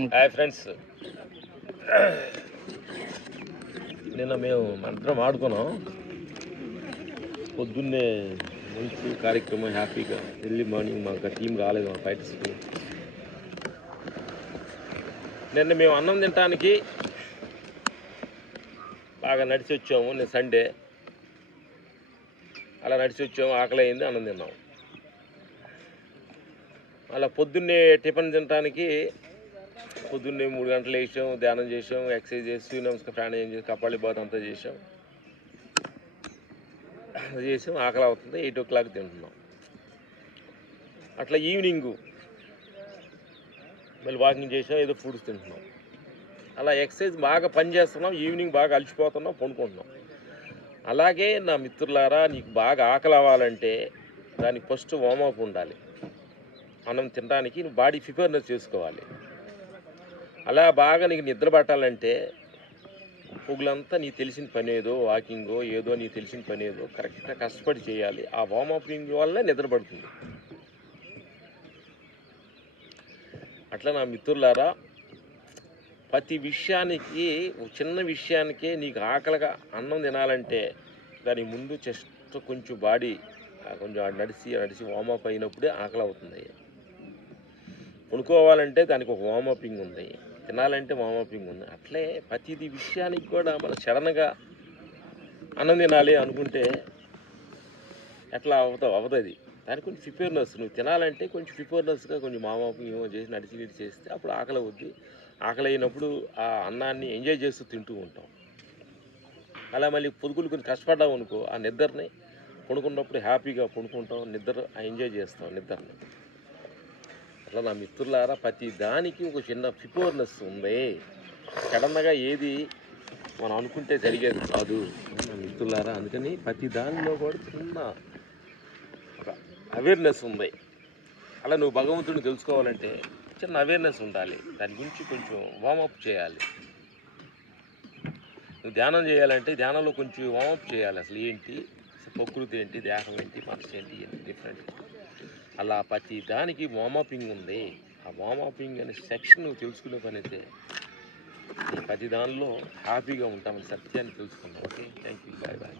Hi friends, నిన్న మేము అందరం ఆడుకున్నాం. పొద్దున్నే మంచి కార్యక్రమం హ్యాపీగా ఎర్లీ మార్నింగ్ మాకు టీం రాలేదు మా ఫైటర్స్కి. నిన్న మేము అన్నం తినటానికి బాగా నడిచి వచ్చాము. నేను సండే అలా నడిచి వచ్చాము, ఆకలి అయింది, అన్నం తిన్నాము. అలా పొద్దున్నే టిఫిన్ తినడానికి పొద్దున్నే 3 గంటలు వేసాం, ధ్యానం చేసాం, ఎక్సర్సైజ్ చేసి సూర్య నమస్కారం ప్రాణాయామం చేసి కపాలి బాత్ అంతా చేసాం. ఆకలి అవుతుంది, 8 o'clock తింటున్నాం. అట్లా ఈవినింగు మళ్ళీ వాకింగ్ చేసాం, ఏదో ఫుడ్స్ తింటున్నాం. అలా ఎక్సర్సైజ్ బాగా పని చేస్తున్నాం, ఈవినింగ్ బాగా అలసిపోతున్నాం, పడుకుంటున్నాం. అలాగే నా మిత్రులారా, నీకు బాగా ఆకలి అవ్వాలంటే దానికి ఫస్ట్ వార్మప్ ఉండాలి. అన్నం తినడానికి నువ్వు బాడీ ప్రిపేర్నెస్ చేసుకోవాలి. అలా బాగా నీకు నిద్ర పట్టాలంటే పొగులంతా నీకు తెలిసిన పని ఏదో, వాకింగో ఏదో నీకు తెలిసిన పని ఏదో కరెక్ట్గా కష్టపడి చేయాలి. ఆ వార్మపింగ్ వల్లనే నిద్ర పడుతుంది. అట్లా నా మిత్రులారా, ప్రతి విషయానికి, చిన్న విషయానికే నీకు ఆకలిగా అన్నం తినాలంటే దానికి ముందు జస్ట్ కొంచెం బాడీ కొంచెం నడిచి వార్మప్ అయినప్పుడే ఆకలి అవుతుంది. కొనుక్కోవాలంటే దానికి ఒక వార్మపింగ్ ఉంది, తినాలంటే వార్మపింగ్ ఉంది. అట్లే ప్రతిదీ విషయానికి కూడా మనం సడన్గా అన్నం తినాలి అనుకుంటే ఎట్లా అవుతుంది. దానికి కొంచెం ప్రిపేర్నెస్, నువ్వు తినాలంటే కొంచెం ప్రిపేర్నెస్గా కొంచెం వార్మపింగ్ చేసి నడిచి చేస్తే అప్పుడు ఆకలి అవుద్ది. ఆకలి అయినప్పుడు ఆ అన్నాన్ని ఎంజాయ్ చేస్తూ తింటూ ఉంటాం. అలా మళ్ళీ పొదుగులు కొంచెం కష్టపడ్డావు అనుకో, ఆ నిద్రని పడుకున్నప్పుడు హ్యాపీగా పడుకుంటాం, నిద్ర ఎంజాయ్ చేస్తాం నిద్రని. అట్లా నా మిత్రులారా, ప్రతి దానికి ఒక చిన్న ప్రిపేర్నెస్ ఉంది. సడన్గా ఏది మనం అనుకుంటే జరిగేది కాదు నా మిత్రులారా. అందుకని ప్రతి దానిలో కూడా చిన్న ఒక అవేర్నెస్ ఉంది. అలా నువ్వు భగవంతుడిని తెలుసుకోవాలంటే చిన్న అవేర్నెస్ ఉండాలి. దాని గురించి కొంచెం వార్మప్ చేయాలి. నువ్వు ధ్యానం చేయాలంటే ధ్యానంలో కొంచెం వార్మప్ చేయాలి. అసలు ఏంటి ప్రకృతి ఏంటి, దేహం ఏంటి, మనసు ఏంటి, డిఫరెంట్. అలా ప్రతి దానికి వార్మపింగ్ ఉంది. ఆ వార్మపింగ్ అనే సెక్షన్ నువ్వు తెలుసుకునే పని అయితే ప్రతి దానిలో హ్యాపీగా ఉంటామని సత్యాన్ని తెలుసుకున్నాం. Okay, thank you, bye bye.